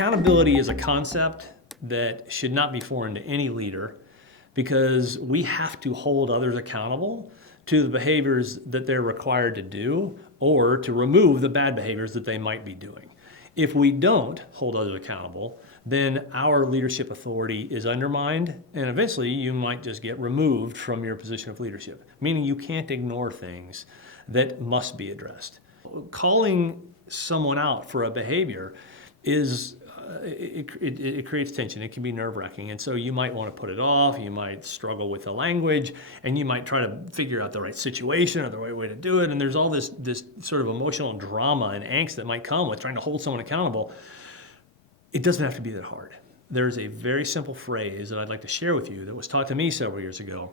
Accountability is a concept that should not be foreign to any leader because we have to hold others accountable to the behaviors that they're required to do or to remove the bad behaviors that they might be doing. If we don't hold others accountable, then our leadership authority is undermined, and eventually you might just get removed from your position of leadership, meaning you can't ignore things that must be addressed. Calling someone out for a behavior is it creates tension. It can be nerve-wracking, and so you might want to put it off. You might struggle with the language, and you might try to figure out the right situation or the right way to do it. And there's all this sort of emotional drama and angst that might come with trying to hold someone accountable. It doesn't have to be that hard. There's a very simple phrase that I'd like to share with you that was taught to me several years ago,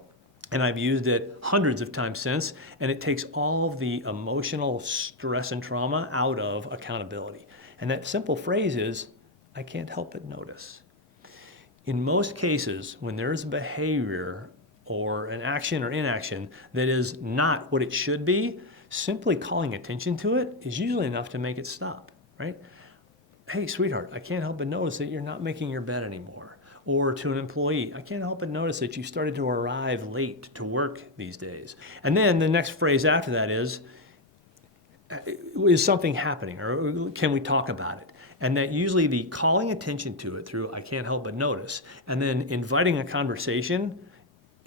and I've used it hundreds of times since, and it takes all of the emotional stress and trauma out of accountability. And that simple phrase is, I can't help but notice. In most cases, when there is a behavior or an action or inaction that is not what it should be, simply calling attention to it is usually enough to make it stop, right? Hey, sweetheart, I can't help but notice that you're not making your bed anymore. Or to an employee, I can't help but notice that you started to arrive late to work these days. And then the next phrase after that is something happening, or can we talk about it? And that usually the calling attention to it through I can't help but notice, and then inviting a conversation,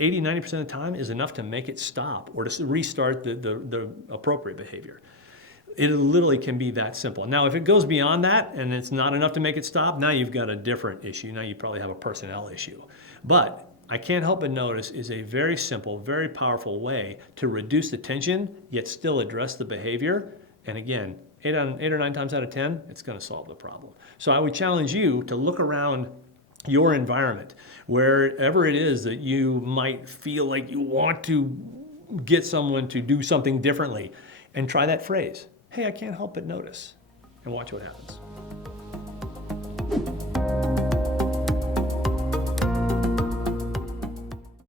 80-90% of the time is enough to make it stop or to restart the appropriate behavior. It literally can be that simple. Now, if it goes beyond that and it's not enough to make it stop, now you've got a different issue. Now you probably have a personnel issue. But I can't help but notice is a very simple, very powerful way to reduce the tension, yet still address the behavior. And again, 8 or 9 times out of 10, it's going to solve the problem. So I would challenge you to look around your environment, wherever it is that you might feel like you want to get someone to do something differently, and try that phrase. Hey, I can't help but notice, and watch what happens.